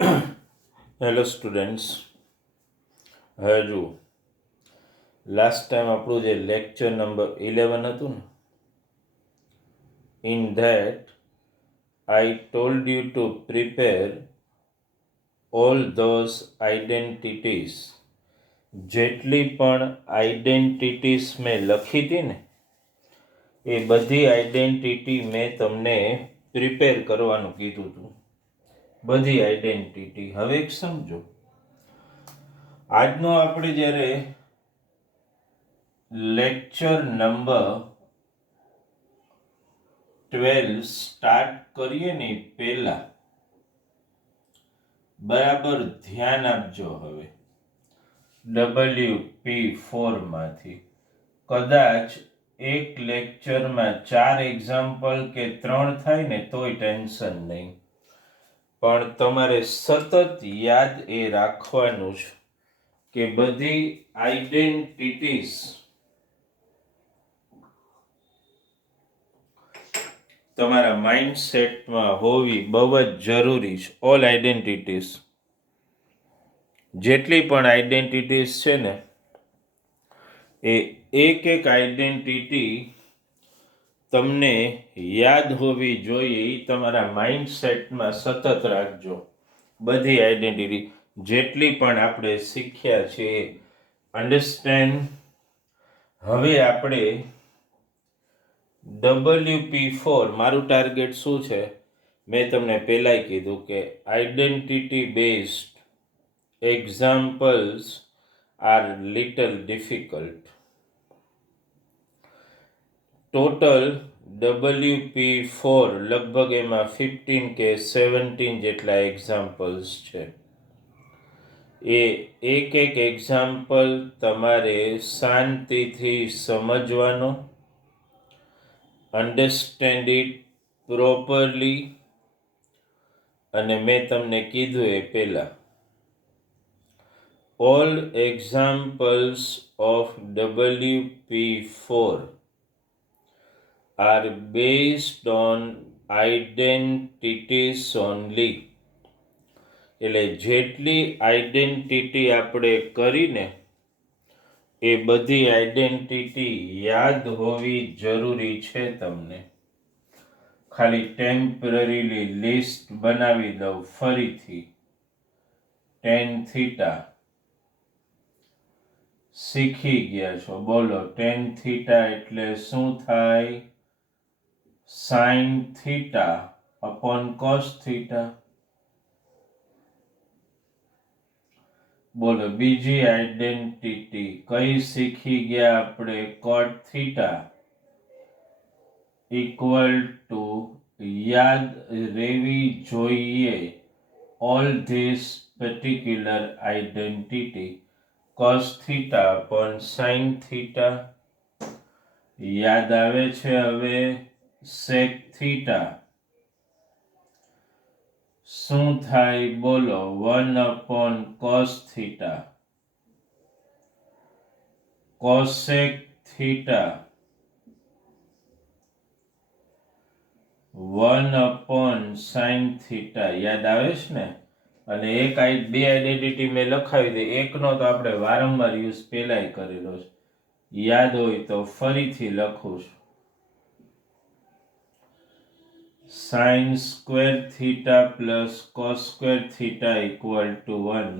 Hello students, હવે જુઓ, last time આપણું જે લેક્ચર નંબર 11 હતું ને, in that I told you to prepare all those identities. જેટલી પણ આઈડેન્ટિટીઝ મેં લખી હતી ને, એ બધી આઈડેન્ટિટી મેં તમને પ્રિપેર કરવાનું કીધું હતું. બધી આઈડેન્ટિટી. હવે એક સમજો, આજનો આપણે જ્યારે લેક્ચર નંબર 12 સ્ટાર્ટ કરીએ ને પહેલા બરાબર ધ્યાન આપજો. હવે WP4 માંથી કદાચ એક લેક્ચરમાં 4 એક્ઝામ્પલ કે 3 થાય ને તોય ટેન્શન નહીં, પણ તમારે સતત યાદ એ રાખવાનું છે કે બધી આઈડેન્ટિટીઝ તમારા માઇન્ડસેટમાં હોવી બહુ જ જરૂરી છે. ઓલ આઈડેન્ટિટીઝ, જેટલી પણ આઈડેન્ટિટીઝ છે ને, એ એક એક આઈડેન્ટિટી તમને યાદ હોવી જોઈએ. એ તમારા માઇન્ડસેટમાં સતત રાખજો. બધી આઈડેન્ટિટી જેટલી પણ આપણે શીખ્યા છે, અન્ડરસ્ટેન્ડ. હવે આપણે WP4, મારું ટાર્ગેટ શું છે મેં તમને પહેલાંય કીધું કે identity based examples are little difficult. Total WP4 લગભગ એમાં 15 કે 17 જેટલા એક્ઝામ્પલ્સ છે. એ એક એક એક્ઝામ્પલ તમારે શાંતિથી સમજવાનો, અન્ડરસ્ટેન્ડ ઇટ પ્રોપરલી. અને મેં તમને કીધું એ પહેલાં, all examples of WP4 are based on identities only. એટલે જેટલી આઈડેન્ટિટી આપણે કરીને એ બધી આઈડેન્ટિટી યાદ હોવી જરૂરી છે. તમને ખાલી ટેમ્પરરીલી લિસ્ટ બનાવી દઉં ફરીથી. tan થીટા શીખી ગયા છો? બોલો, tan થીટા એટલે શું થાય? sin theta upon cos theta. બોલો, બીજી આઈડેન્ટિટી કઈ શીખી ગયા આપણે? cot થીટા ઇક્વલ ટુ, યાદ રહેવી જોઈએ all this particular identity, cos theta upon sin theta. યાદ આવે છે હવે? sec થીટા શું થાય? બોલો, 1 upon cos theta. cosec theta 1 upon sin theta. યાદ આવે છે ને? અને બે આઈડેન્ટિટી મેં લખાવી દે. એકનો તો આપણે વારંવાર યુઝ પહેલાંય કરેલો છે, યાદ હોય તો ફરીથી લખું છું. sin square theta plus cos square theta equal to 1.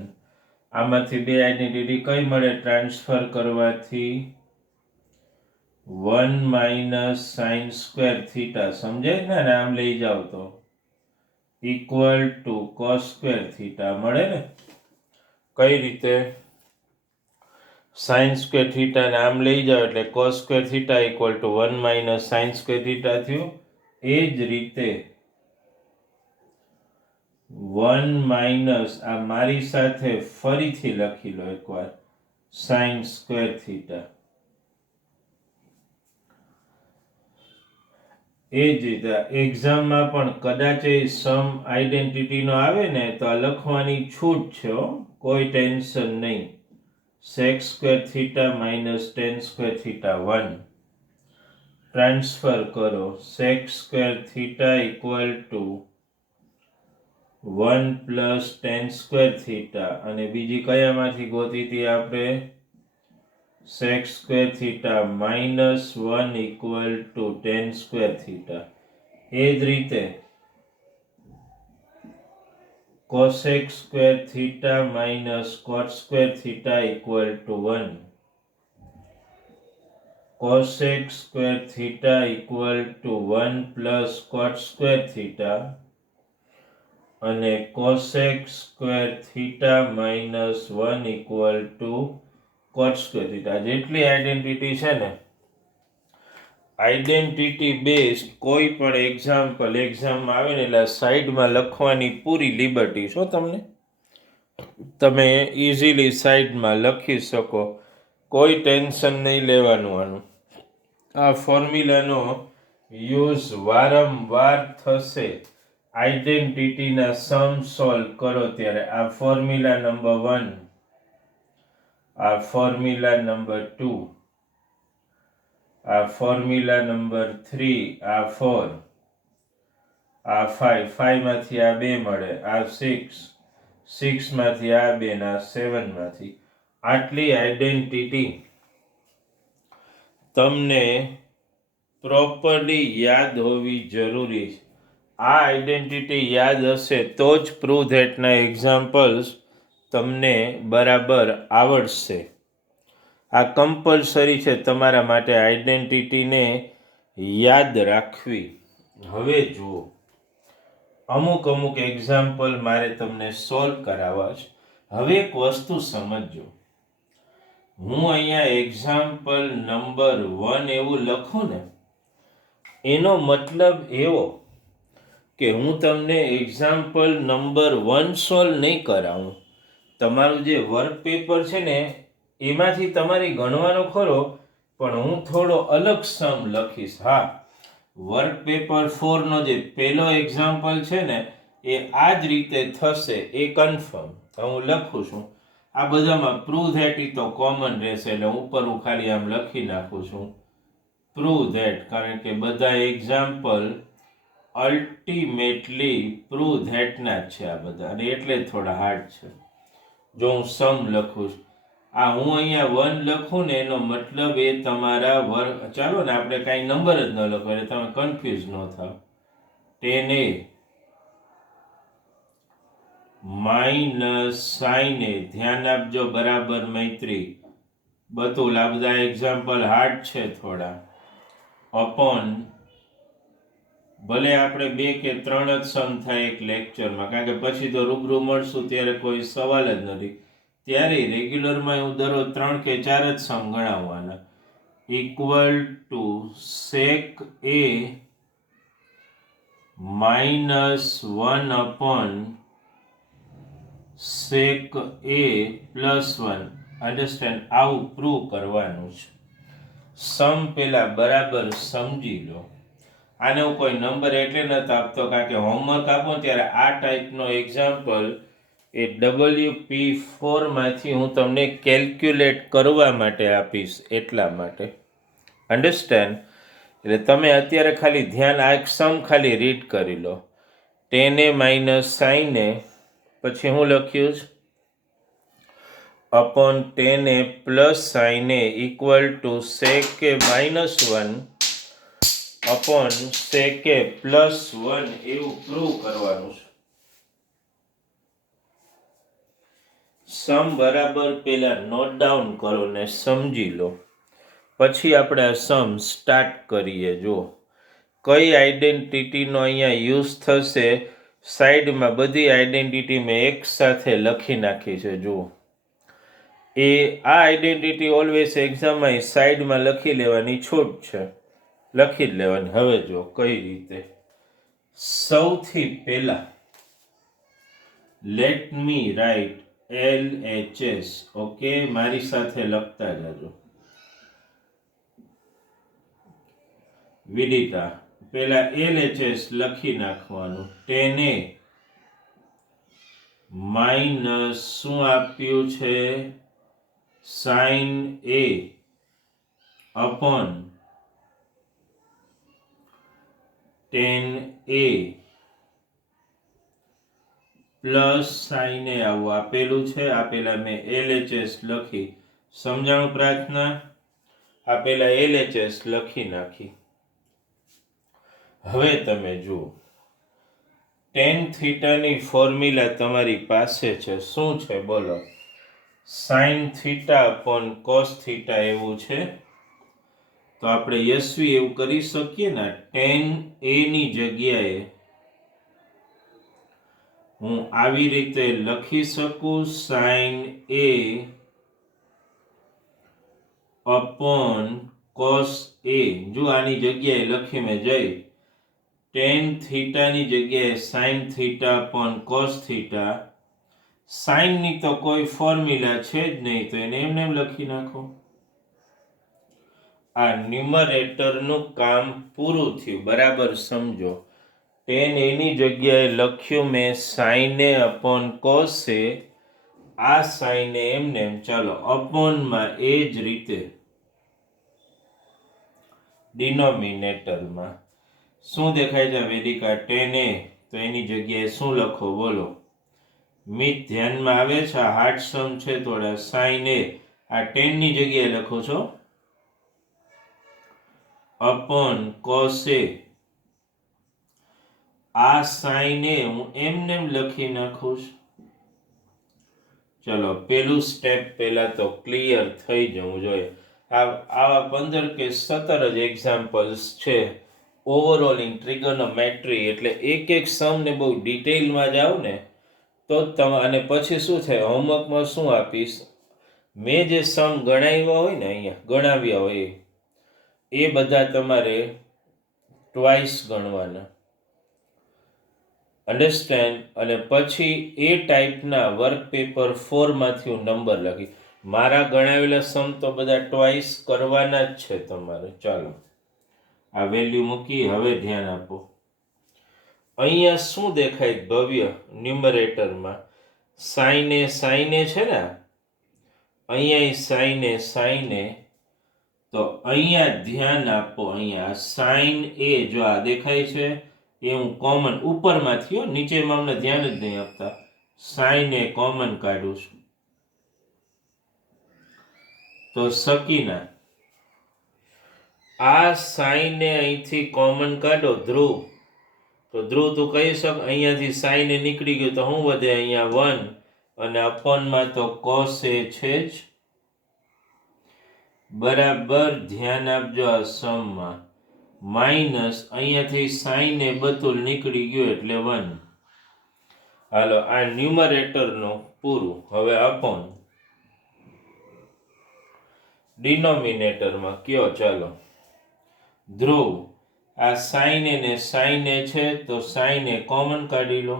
આમાંથી બે આઈડેન્ટિટી કઈ મળે ટ્રાન્સફર કરવાથી? 1 માઇનસ sin સ્ક્વેર થીટા. સમજાય ને? આમ લઈ જાવ તો equal to cos square theta મળે ને? કઈ રીતે? sin સ્ક્વેર થીટા ને આમ લઈ જાવ એટલે cos square theta equal to 1 minus sin square theta થયું. એ જ રીતે 1 માઇનસ, આ મારી સાથે ફરીથી લખી લો એકવાર, sin સ્ક્વેર થીટા. એ જ રીતે એક્ઝામમાં પણ કદાચ એ સમ આઈડેન્ટિટીનો આવે ને તો આ લખવાની છૂટ છે, કોઈ ટેન્શન નહીં. sec square theta minus tan square theta 1. Transfer કરો. sec square theta equal to 1 plus tan square theta અને બીજી કયામાંથી ગોતી હતી આપણે sec square theta minus 1 equal to tan square theta. એ જ રીતે cosec square theta minus cot square theta equal to 1. Cosec square theta equal to 1 plus cot square theta અને cosec square theta minus 1 equal two કોટ square theta. જેટલી identity છે ને, identity base કોઈ પણ એક્ઝામમાં આવે ને એટલે સાઈડમાં લખવાની પૂરી લિબર્ટી છો તમને. તમે ઇઝીલી સાઈડમાં લખી શકો, કોઈ ટેન્શન નહીં લેવાનું આનું. આ ફોર્મ્યુલાનો યુઝ વારંવાર થશે આઈડેન્ટિટીના સમ સોલ્વ કરો ત્યારે. આ ફોર્મ્યુલા નંબર 1, આ ફોર્મ્યુલા નંબર 2, આ ફોર્મ્યુલા નંબર 3, આ 4, આ 5, 5 માંથી આ 2 મળે, આ 6, 6 માંથી આ 2 ને આ 7 માંથી. આટલી આઈડેન્ટિટી તમને પ્રોપરલી યાદ હોવી જરૂરી છે. આ આઈડેન્ટિટી યાદ હશે તો જ પ્રૂવ ધેટના એક્ઝામ્પલ્સ તમને બરાબર આવડશે. આ કમ્પલસરી છે તમારા માટે આઈડેન્ટિટીને યાદ રાખવી. હવે જુઓ, અમુક એક્ઝામ્પલ મારે તમને સોલ્વ કરાવવા છે. હવે એક વસ્તુ સમજજો, હું અહીંયા એક્ઝામ્પલ નંબર 1 એવું લખું ને, એનો મતલબ એવો કે હું તમને એક્ઝામ્પલ નંબર 1 સોલ્વ નહીં કરાવું. તમારું જે વર્ક પેપર છે ને એમાંથી તમારે ગણવાનો ખરો, પણ હું થોડો અલગ સમ લખીશ. હા, વર્ક પેપર 4 નો જે પહેલો એક્ઝામ્પલ છે ને એ આ જ રીતે થશે, એ કન્ફર્મ. હું લખું છું. આ બધામાં પ્રૂવ ધેટ ઈ તો કોમન રહેશે, એટલે ઉપર હું ખાલી આમ લખી નાખું છું પ્રૂવ ધેટ, કારણ કે બધા એક્ઝામ્પલ અલ્ટિમેટલી પ્રૂવ ધેટના જ છે આ બધા, અને એટલે થોડા હાર્ડ છે. જો હું સમ લખું છું, આ હું અહીંયા 1 લખું ને એનો મતલબ એ તમારા વર્ગ, ચાલો ને આપણે કાંઈ નંબર જ ન લખો એટલે તમે કન્ફ્યુઝ ન થાવ. 10a માઇનસ સાઇન એ, ધ્યાન આપજો બરાબર મૈત્રી, બધું આ બધા એક્ઝામ્પલ હાર્ડ છે થોડા. અપોન, ભલે આપણે 2 કે 3 જ સમ થાય એક લેક્ચરમાં, કારણ કે પછી તો રૂબરૂ મળશું ત્યારે કોઈ સવાલ જ નથી. ત્યારે રેગ્યુલરમાં હું દરરોજ 3 કે 4 જ સમ ગણાવવાના. Equal to sec A minus 1 upon sec A plus 1. Understand? આવું પ્રૂવ કરવાનું છે. સમ પેલા બરાબર સમજી લો. આને હું કોઈ નંબર એટલે નથી આપતો કારણ કે હોમવર્ક આપો ત્યારે આ ટાઈપનો એક્ઝામ્પલ એ WP4 માંથી હું તમને કેલ્ક્યુલેટ કરવા માટે આપીશ, એટલા માટે. અન્ડરસ્ટેન્ડ? એટલે તમે અત્યારે ખાલી ધ્યાન આ એક સમ ખાલી રીડ કરી લો. 10a માઇનસ સાઇન એ, પછી હું લખ્યું છે upon 10a plus sine A equal to sec A minus 1 upon sec A plus 1, એવું પ્રૂવ કરવાનું છે. સમ બરાબર પેલા નોટ ડાઉન કરો ને સમજી લો, પછી આપણે આ સમ સ્ટાર્ટ કરીએ. જો કઈ આઈડેન્ટિટીનો અહીંયા યુઝ થશે, સાઈડમાં બધી આઈડેન્ટિટી મેં એક સાથે લખી નાખી છે. જુઓ, એ આ આઈડેન્ટિટી ઓલવેઝ એક્ઝામમાં સાઈડમાં લખી લેવાની છૂટ છે, લખી જ લેવાની. હવે જો કઈ રીતે, સૌથી પહેલા let me write LHS. Okay, મારી સાથે લખતા જજો. વિદિતા, પેલા LHS લખી નાખવાનું. 10a માઇનસ શું આપ્યું છે, sign A upon 10a plus sine A આવું આપેલું છે. આપેલા મેં LHS લખી. સમજાણું પ્રાર્થના? આપેલા LHS લખી નાખી. હવે તમે જુઓ, ટેન થીટાની ફોર્મ્યુલા તમારી પાસે છે. શું છે બોલો? Sign theta upon cos theta એવું છે. તો આપણે યશવી એવું કરી શકીએ ને, ટેન એ ની જગ્યાએ હું આવી રીતે લખી શકું, sine A upon cos A. જો આની જગ્યાએ લખી મેં જઈ ટેન થીટાની જગ્યાએ sine theta upon cos theta. સાઇનની તો કોઈ ફોર્મ્યુલા છે જ નહીં, તો એને એમને એમ લખી નાખો. આ ન્યુમરેટરનું કામ પૂરું થયું. બરાબર સમજો. ટેન એની જગ્યાએ લખ્યું મેં સાઇન એ અપોન કોસ એ. આ સાઇન એ એમને એમ ચાલો અપોનમાં એ જ રીતે ડિનોમિનેટરમાં શું દેખાય છે વેદિકા? ટેન એ. તો એની જગ્યાએ શું લખો બોલો? મિત ધ્યાનમાં આવે છે? આ હાર્ડ સમ છે થોડા. સાઇન એ આ 10 ની જગ્યાએ લખો છો અપોન કોસ એ. આ સાઇન એ હું એમને એમ લખી નાખું છું. ચલો પેલું સ્ટેપ પહેલા તો ક્લિયર થઈ જવું જોઈએ. આવા 15 કે 17 જ એક્ઝામ્પલ્સ છે. ઓવરઓલિંગ ટ્રિગોનોમેટ્રી એટલે એક એક સમ ને બહુ ડિટેલમાં જાવ ને તો તમે, અને પછી શું થાય હોમવર્કમાં શું આપીશ, મેં જે સમ ગણાવ્યા હોય ને અહીંયા ગણાવ્યા હોય એ બધા તમારે ટ્વાઇસ ગણવાના. અન્ડરસ્ટેન્ડ? અને પછી એ ટાઈપના વર્ક પેપર 4 માંથી હું નંબર લખી. મારા ગણાવેલા સમ તો બધા ટ્વાઇસ કરવાના જ છે તમારે. ચાલો આ વેલ્યુ મૂકી. હવે ધ્યાન આપો. અહીંયા શું દેખાય ભવ્ય ન્યુમરેટરમાં? સાઇન એ છે ને, અહીંયા સાઇન એ. તો અહીંયા ધ્યાન આપો. અહીંયા સાઇન એ જો આ દેખાય છે એ હું કોમન ઉપરમાંથી, નીચેમાં અમને ધ્યાન જ નહીં આપતા, સાઇન એ કોમન કાઢું છું. તો સકીના આ સાઇન એ અહીંથી કોમન કાઢો ધ્રુવ. તો ધ્રુવ તું કહી શક અહીંયાથી સાઇન એ નીકળી ગયું તો શું વધે? અહીંયા 1 અને અપોનમાં તો કોસ એ છે જ. બરાબર ધ્યાન આપજો આ સમમાં. માઇનસ અહીંયાથી સાઇન એ બતુલ નીકળી ગયું એટલે 1. હાલો આ ન્યુમરેટરનું પૂરું. હવે અપોન ડિનોમિનેટરમાં કયો? ચાલો ધ્રુવ આ સાઇન એ ને સાઇન એ છે તો સાઇન એ કોમન કાઢી લો.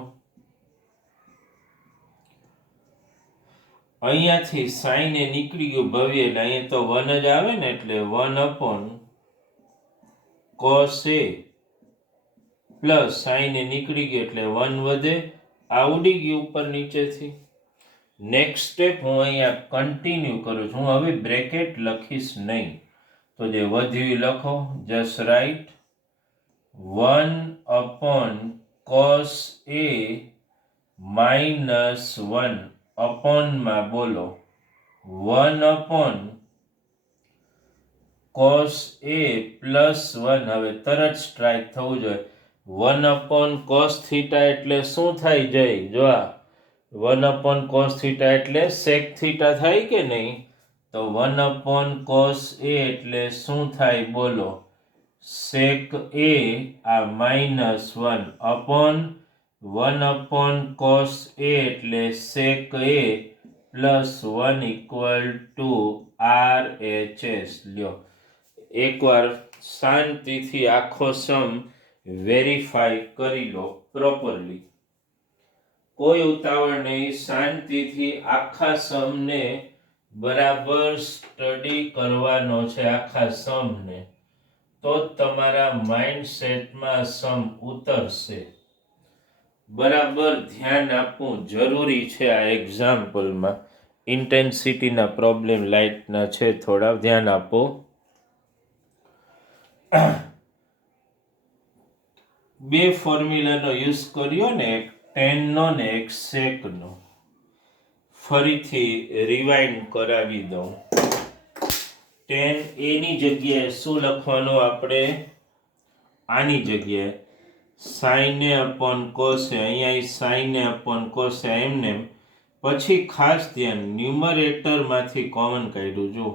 અહીંયાથી સાઇન એ નીકળી ગયું ભવ્ય એટલે અહીંયા તો 1 જ આવે ને એટલે 1 અપોન કોસ એ પ્લસ સાઇન એ નીકળી ગયું એટલે 1 વધે. આ ઉડી ગયું ઉપર નીચેથી. નેક્સ્ટ સ્ટેપ હું અહીંયા કન્ટિન્યુ કરું છું. હું હવે બ્રેકેટ લખીશ નહીં. તો જે વધ્યું લખો. જસ્ટ રાઈટ 1 અપોન કોસ એ માઇનસ 1 અપોનમાં બોલો 1 અપોન કોસ એ પ્લસ 1. હવે તરત સ્ટ્રાઇક થવું જોઈએ. 1 અપોન કોસ થીટા એટલે શું થાય જય? જો આ 1 અપોન કોસ થીટા એટલે સેક થીટા થાય કે નહીં? તો 1 અપોન કોસ એ એટલે શું થાય બોલો? સેક એ. આ minus 1 upon 1 upon cos A એટલે સેક A plus 1 equal two RHS. લ્યો એકવાર શાંતિથી આખો સમ વેરીફાઈ કરી લો પ્રોપરલી. કોઈ ઉતાવળ નહીં, શાંતિથી આખા સમને બરાબર સ્ટડી કરવાનો છે. આખા સમને તો તમારા માઇન્ડસેટમાં સમ ઉતરશે. બરાબર ધ્યાન આપવું જરૂરી છે. આ એક્ઝામ્પલમાં ઇન્ટેન્સિટીના પ્રોબ્લેમ લાઇટના છે થોડા, ધ્યાન આપો. બે ફોર્મ્યુલાનો યુઝ કર્યો ને, ટેનનો ને એક સેકનો ફરીથી રિવાઇન્ડ કરાવી દઉં. ટેન એની જગ્યાએ શું લખવાનું આપણે? આની જગ્યાએ સાઈને અપોન કોસે, અહીંયા સાઈને અપોન કોસે એમને. પછી ખાસ ધ્યાન, ન્યુમરેટરમાંથી કોમન કાઢ્યું જો,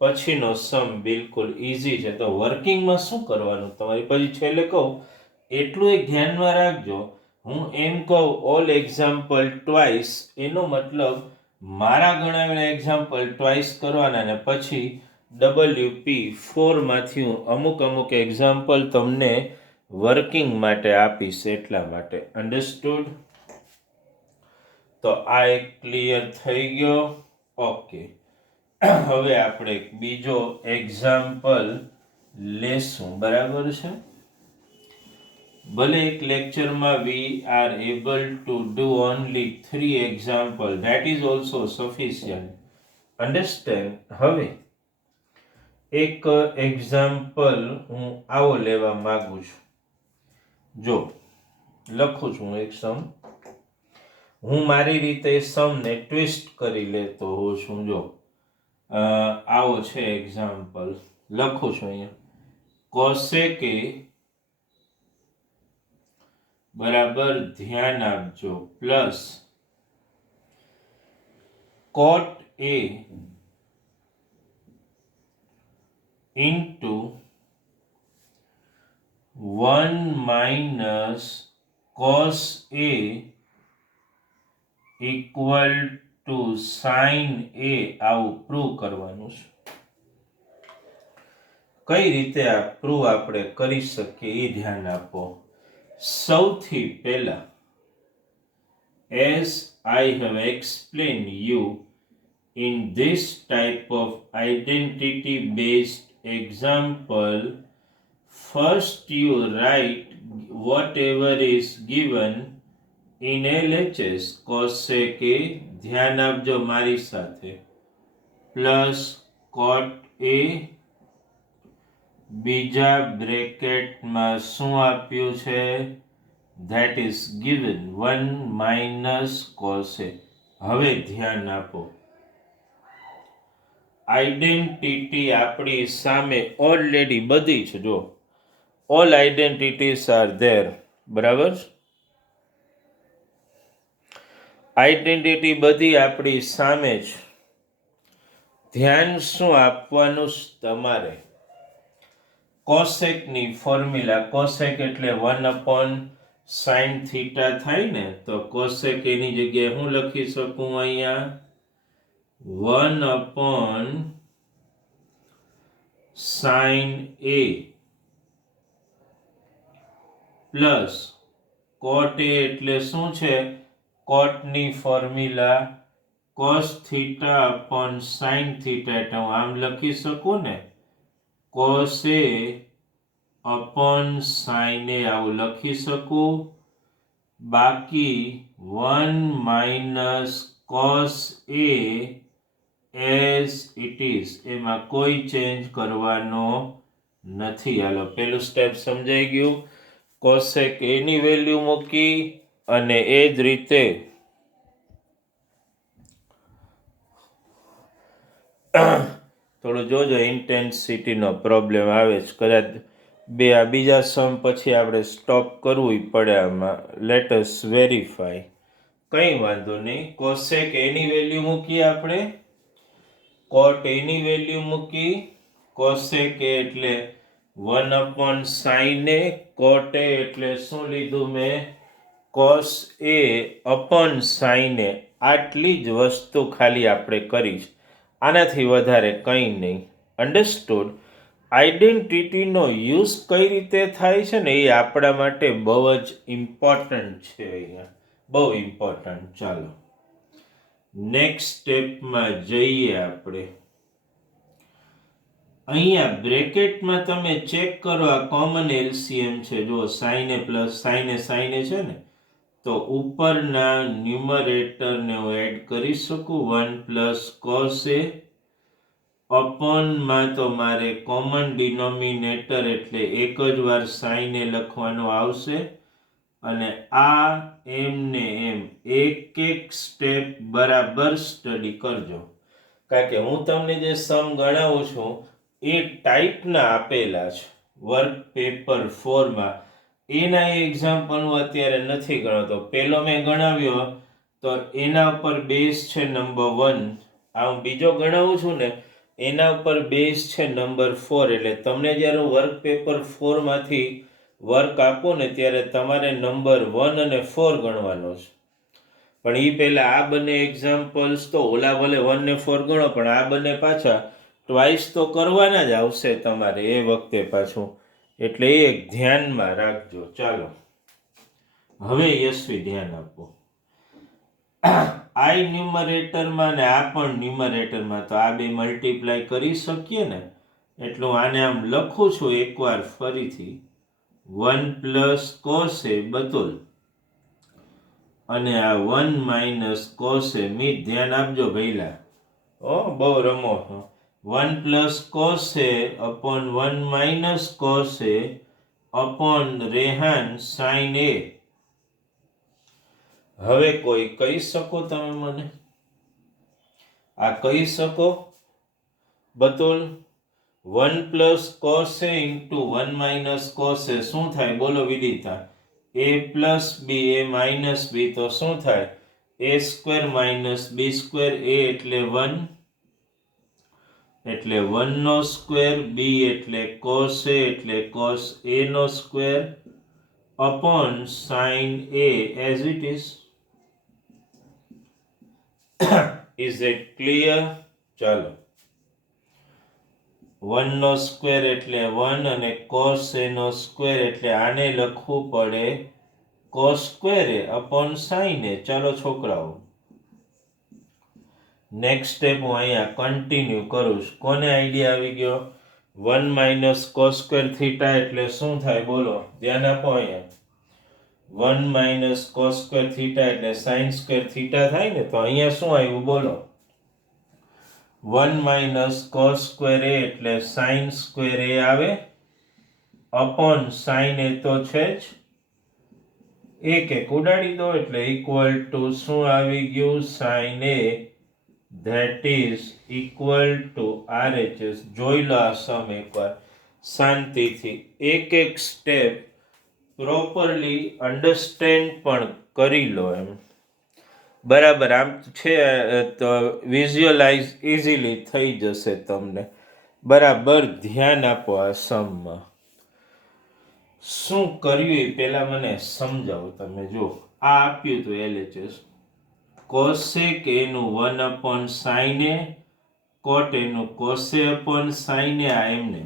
પછીનો સમ બિલકુલ ઇઝી છે. તો વર્કિંગમાં શું કરવાનું તમારે પછી છેલ્લે કહું એટલું એક ધ્યાનમાં રાખજો. હું એમ કહું ઓલ એક્ઝામ્પલ ટ્વાઇસ, એનો મતલબ મારા ગણાવેલા એક્ઝામ્પલ ટ્વાઇસ કરવાના ને પછી WP4 માંથી હું અમુક એક્ઝામ્પલ તમને વર્કિંગ માટે આપીશ, એટલા માટે. અન્ડરસ્ટુડ? તો આ એક ક્લિયર થઈ ગયો. ઓકે, હવે આપણે બીજો એક્ઝામ્પલ લેશું, બરાબર છે? ભલે એક લેક્ચરમાં we are able to do only 3 example, that is also sufficient. Understand? હવે એક એક્ઝામ્પલ હું આવો લેવા માંગુ છું. જો લખું છું એક સમ, હું મારી રીતે સમને ટ્વિસ્ટ કરી લેતો હોઉં છું. જો આવો છે એક્ઝામ્પલ, લખું છું અહીંયા કોસેકે બરાબર ધ્યાન આપજો plus cot A into 1 minus cos A equal two sign A, આવું પ્રૂવ કરવાનું છે. કઈ રીતે આ પ્રૂવ આપણે કરી શકીએ એ ધ્યાન આપો. સૌથી પહેલા, as I have explained you in this type of identity based example, first you write whatever is given in LHS. કોસેકે ધ્યાન આપજો મારી સાથે પ્લસ કોટ એ બીજા બ્રેકેટમાં શું આપ્યું છે? That is given 1 minus કોસે. હવે ધ્યાન આપો, આઈડેન્ટિટી આપણી સામે ઓલરેડી બધી છે. જો ઓલ આઈડેન્ટિટીઝ આર ધેર, બરાબર? આઈડેન્ટિટી બધી આપણી સામે જ. ધ્યાન શું આપવાનું તમારે? કોસેકની ફોર્મ્યુલા, કોસેક એટલે 1 અપોન સાઇન થીટા થાય ને, તો કોસેક એની જગ્યાએ હું લખી શકું અહીંયા 1 upon sine A plus cot A એટલે શું છે? કોટની formula cos theta upon sine theta, એટલે હું આમ લખી શકું ને cos A upon sine A, આવું લખી શકું. બાકી 1 minus cos A as it is, એમાં કોઈ ચેન્જ કરવાનો નથી. હાલો પેલું સ્ટેપ સમજાઈ ગયું. કોસેક એની વેલ્યુ મૂકી અને એ જ રીતે થોડું જોજો, ઇન્ટેન્સિટીનો પ્રોબ્લેમ આવે છે કદાચ. આ બીજા સમ પછી આપણે સ્ટોપ કરવું પડે આમાં. Let us verify. કંઈ વાંધો નહીં. કોસેક એની વેલ્યુ મૂકી આપણે, કોટ એની વેલ્યુ મૂકી. કોસેક એટલે 1 upon sine A, coat A એટલે શું લીધું મેં? કોસ એ અપોન સાઇન એ. આટલી જ વસ્તુ ખાલી આપણે કરીશ, આનાથી વધારે કંઈ નહીં. અન્ડરસ્ટુડ? આઈડેન્ટિટીનો યુઝ કઈ રીતે થાય છે ને એ આપણા માટે બહુ જ ઇમ્પોર્ટન્ટ છે અહીંયા, બહુ ઇમ્પોર્ટન્ટ. ચાલો નેક્સ્ટ સ્ટેપમાં જઈએ આપણે. અહીંયા બ્રેકેટમાં તમે ચેક કરો, આ કોમન એલસીએમ છે. જો સાઇન એ પ્લસ સાઇન એ છે ને, તો ઉપરના ન્યુમરેટરને હું એડ કરી શકું 1 પ્લસ કોસ એ. અપોનમાં તો મારે કોમન ડિનોમિનેટર એટલે એક જ વાર સાઇન એ લખવાનું આવશે. અને આ એમને એમ એક એક સ્ટેપ બરાબર સ્ટડી કરજો, કારણ કે હું તમને જે સમ ગણાવું છું એ ટાઈપના આપેલા છે વર્ક પેપર 4 માં. એના એક્ઝામ્પલ હું અત્યારે નથી ગણાવતો. પેલો મેં ગણાવ્યો તો એના ઉપર બેઝ છે નંબર 1. આ હું બીજો ગણાવું છું ને એના ઉપર બેઝ છે નંબર 4. એટલે તમને જ્યારે વર્ક પેપર 4 માંથી વર્ક આપો ને ત્યારે તમારે નંબર 1 અને 4 ગણવાનો છે. પણ એ પહેલા આ બંને એક્ઝામ્પલ્સ તો ઓલા ભલે 1 ને 4 ગણો, પણ આ બંને પાછા ટ્વાઇસ તો કરવાના જ આવશે તમારે એ વખતે પાછું. એટલે એ ધ્યાનમાં રાખજો. ચાલો હવે યશવી ધ્યાન આપો. આઈ ન્યુમરેટરમાં ને આ પણ ન્યુમરેટરમાં, તો આ બે મલ્ટીપ્લાય કરી શકીએ ને, એટલું આને આમ લખું છું એકવાર ફરીથી. 1 પ્લસ કોસ એ બતુલ અને આ 1 માઇનસ કોસ એ મીત. ધ્યાન આપજો ભઈલા, બહુ રમો. 1 plus cos A upon 1 minus cos A upon Rehan sine A. હવે કોઈ કહી શકો તમે મને? આ કહી શકો Batul? 1 plus cos A into 1 minus cos A શું થાય? બોલો Vidita. a plus B A minus B તો શું થાય? a square minus B square. a એટલે 1 એટલે 1 નો સ્ક્વેર, બી એટલે કોસ એ એટલે કોસ એ નો square upon sine A as it is. Is it clear? ચાલો 1 નો સ્ક્વેર એટલે 1 અને કોસ એ નો સ્ક્વેર એટલે આને લખવું પડે cos square A upon sine એ. ચાલો છોકરાઓ નેક્સ્ટ સ્ટેપ હું અહીંયા કન્ટિન્યુ કરું છું. કોને આઈડિયા આવી ગયો? 1 માઇનસ કોસ સ્ક્વેર થીટા એટલે શું થાય? બોલો, ધ્યાન આપો. અહીંયા 1 માઇનસ કોસ સ્ક્વેર થીટા એટલે સાઇન સ્ક્વેર થીટા થાય ને, તો અહીંયા શું આવ્યું? બોલો, 1 માઇનસ કોસ સ્ક્વેર એ એટલે સાઇન સ્ક્વેર એ આવે અપોન સાઇન એ તો છે જ, એક ઉડાડી દો એટલે ઇક્વલ ટુ શું આવી ગયું? Sign A. That is equal to RHS. જોઈ લો આ સમ એકવાર શાંતિથી, એક સ્ટેપ પ્રોપરલી અન્ડરસ્ટેન્ડ પણ કરી લો એમ. બરાબર આમ છે તો વિઝ્યુઅલાઇઝ ઇઝીલી થઈ જશે તમને. બરાબર ધ્યાન આપો આ સમમાં. શું કર્યું એ પહેલા મને સમજાવો તમે. જો આ આપ્યું હતું LHS, કોસેક એનું 1 અપોન સાઇન એ, કોટ એનું કોસે અપોન સાઇન એ. આ એમને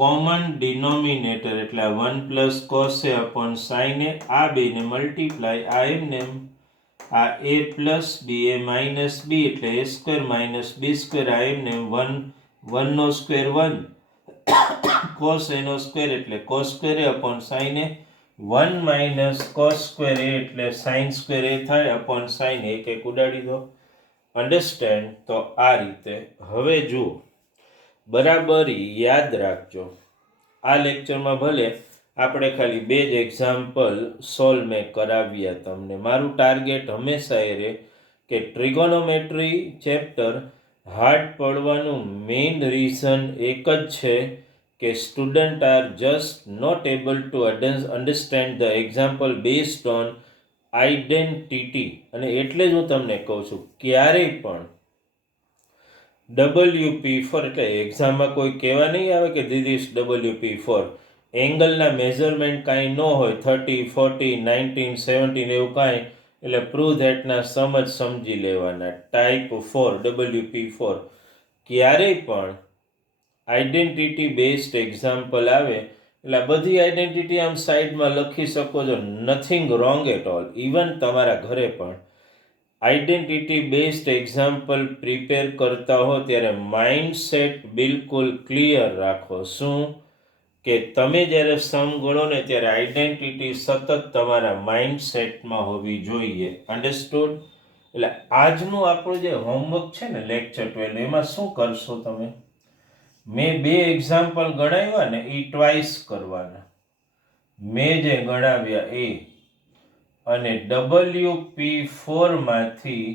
કોમન ડિનોમિનેટર એટલે 1 plus cos A upon sine A. આ બેને મલ્ટીપ્લાય. આ એમને આ a plus B A minus B એટલે a square minus B square. આ એમને 1 નો સ્ક્વેર 1 કોસ એનો સ્ક્વેર એટલે cos square A upon sine A. 1 minus cos square A એટલે સાઇન સ્ક્વેર એ થાય અપોન સાઇન એ. એક ઉડાડી દો. અન્ડરસ્ટેન્ડ? તો આ રીતે. હવે જુઓ, બરાબર યાદ રાખજો, આ લેક્ચરમાં ભલે આપણે ખાલી 2 જ એક્ઝામ્પલ સોલ્વ મેં કરાવ્યા તમને. મારું ટાર્ગેટ હંમેશા એ રહે કે ટ્રિગોનોમેટ્રી ચેપ્ટર હાર્ડ પડવાનું મેઇન રીઝન એક જ છે કે student are just not able to understand the example based on identity. અને એટલે જ હું તમને કહું છું ક્યારેય પણ WP4 એટલે એક્ઝામમાં કોઈ કહેવા નહીં આવે કે ધીસ ઇઝ WP4. એંગલના મેઝરમેન્ટ કાંઈ ન હોય 30, 40, 19, 17 એવું કાંઈ, એટલે પ્રૂવ ધેટના સમજી લેવાના. Type 4 WP4. ક્યારેય પણ આઈડેન્ટિટી બેઝડ એક્ઝામ્પલ આવે એટલે બધી આઈડેન્ટિટી આમ સાઈડમાં લખી શકો છો. Nothing wrong at all. Even તમારા ઘરે પણ આઈડેન્ટિટી બેઝડ એક્ઝામ્પલ પ્રિપેર કરતા હો ત્યારે માઇન્ડસેટ બિલકુલ ક્લિયર રાખો. શું કે તમે જ્યારે સમ ગણો ને ત્યારે આઈડેન્ટિટી સતત તમારા માઇન્ડસેટમાં હોવી જોઈએ. અન્ડરસ્ટુડ? એટલે આજનું આપણું જે હોમવર્ક છે ને લેક્ચર 12, એમાં શું કરશો તમે? મેં 2 એક્ઝામ્પલ ગણાવ્યા ને એ ટ્વાઇસ કરવાના. મેં જે ગણાવ્યા એ અને WP4 માંથી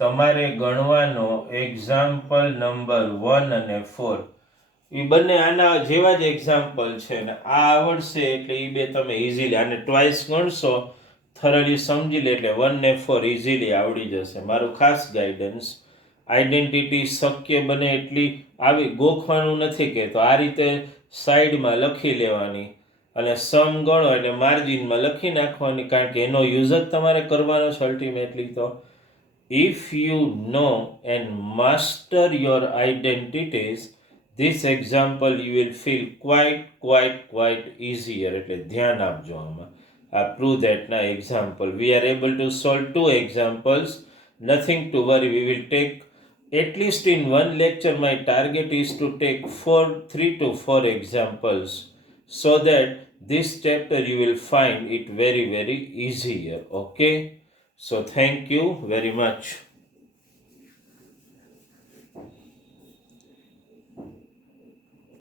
તમારે ગણવાનો એક્ઝામ્પલ નંબર 1 અને 4. એ બંને આના જેવા જ એક્ઝામ્પલ છે ને આ આવડશે એટલે એ બે તમે ઇઝીલી આને ટ્વાઇસ ગણશો, થરલી સમજી લે એટલે 1 ને 4 ઇઝીલી આવડી જશે. મારું ખાસ ગાઈડન્સ. આઈડેન્ટિટી શક્ય બને એટલી આવી ગોખવાનું નથી કહેતો, આ રીતે સાઈડમાં લખી લેવાની અને સમ ગણો એટલે માર્જિનમાં લખી નાખવાની, કારણ કે એનો યુઝ જ તમારે કરવાનો છે અલ્ટિમેટલી. તો if you know and master your identities, this example you will feel quite easier. એટલે ધ્યાન આપજો આમાં. આ prove that ના example we are able to solve 2 examples, nothing to worry. We will take at least in one lecture. My target is to take 3 to 4 examples, so that this chapter you will find it very easier. Okay, so thank you very much.